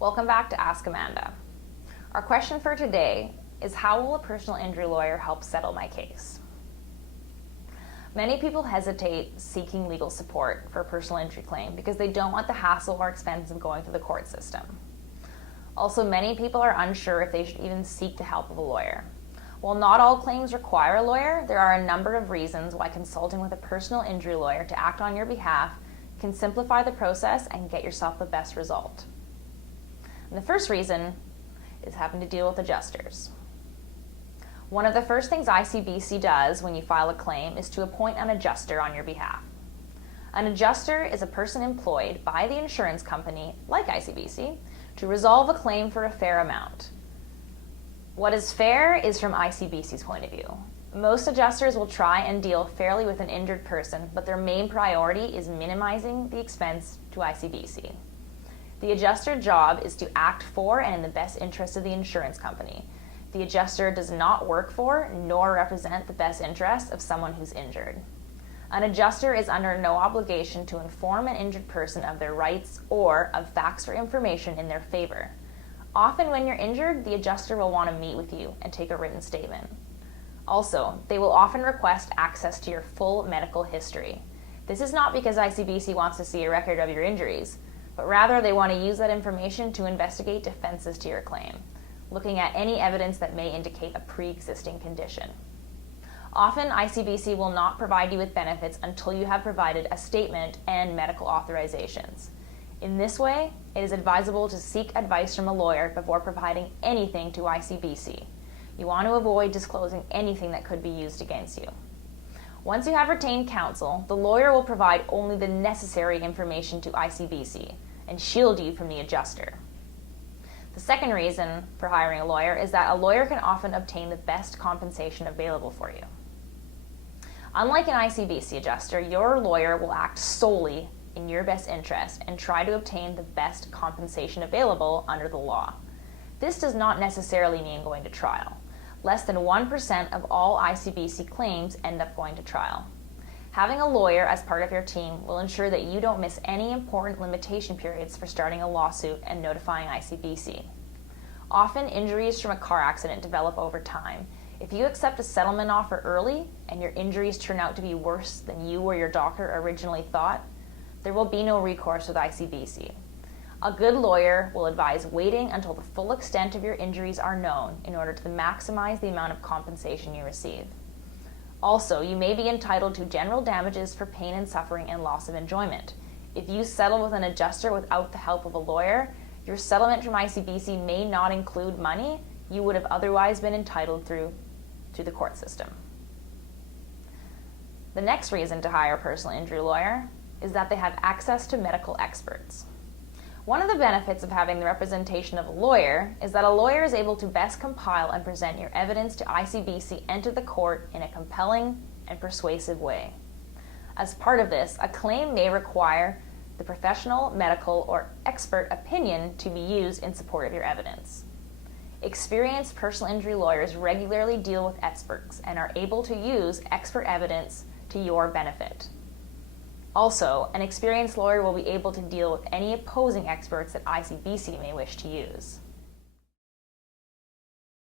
Welcome back to Ask Amanda. Our question for today is, how will a personal injury lawyer help settle my case? Many people hesitate seeking legal support for a personal injury claim because they don't want the hassle or expense of going through the court system. Also, many people are unsure if they should even seek the help of a lawyer. While not all claims require a lawyer, there are a number of reasons why consulting with a personal injury lawyer to act on your behalf can simplify the process and get yourself the best result. And the first reason is having to deal with adjusters. One of the first things ICBC does when you file a claim is to appoint an adjuster on your behalf. An adjuster is a person employed by the insurance company, like ICBC, to resolve a claim for a fair amount. What is fair is from ICBC's point of view. Most adjusters will try and deal fairly with an injured person, but their main priority is minimizing the expense to ICBC. The adjuster's job is to act for and in the best interest of the insurance company. The adjuster does not work for nor represent the best interests of someone who's injured. An adjuster is under no obligation to inform an injured person of their rights or of facts or information in their favor. Often when you're injured, the adjuster will want to meet with you and take a written statement. Also, they will often request access to your full medical history. This is not because ICBC wants to see a record of your injuries, but rather they want to use that information to investigate defenses to your claim, looking at any evidence that may indicate a pre-existing condition. Often, ICBC will not provide you with benefits until you have provided a statement and medical authorizations. In this way, it is advisable to seek advice from a lawyer before providing anything to ICBC. You want to avoid disclosing anything that could be used against you. Once you have retained counsel, the lawyer will provide only the necessary information to ICBC and shield you from the adjuster. The second reason for hiring a lawyer is that a lawyer can often obtain the best compensation available for you. Unlike an ICBC adjuster, your lawyer will act solely in your best interest and try to obtain the best compensation available under the law. This does not necessarily mean going to trial. Less than 1% of all ICBC claims end up going to trial. Having a lawyer as part of your team will ensure that you don't miss any important limitation periods for starting a lawsuit and notifying ICBC. Often, injuries from a car accident develop over time. If you accept a settlement offer early and your injuries turn out to be worse than you or your doctor originally thought, there will be no recourse with ICBC. A good lawyer will advise waiting until the full extent of your injuries are known in order to maximize the amount of compensation you receive. Also, you may be entitled to general damages for pain and suffering and loss of enjoyment. If you settle with an adjuster without the help of a lawyer, your settlement from ICBC may not include money you would have otherwise been entitled through to the court system. The next reason to hire a personal injury lawyer is that they have access to medical experts. One of the benefits of having the representation of a lawyer is that a lawyer is able to best compile and present your evidence to ICBC and to the court in a compelling and persuasive way. As part of this, a claim may require the professional, medical, or expert opinion to be used in support of your evidence. Experienced personal injury lawyers regularly deal with experts and are able to use expert evidence to your benefit. Also, an experienced lawyer will be able to deal with any opposing experts that ICBC may wish to use.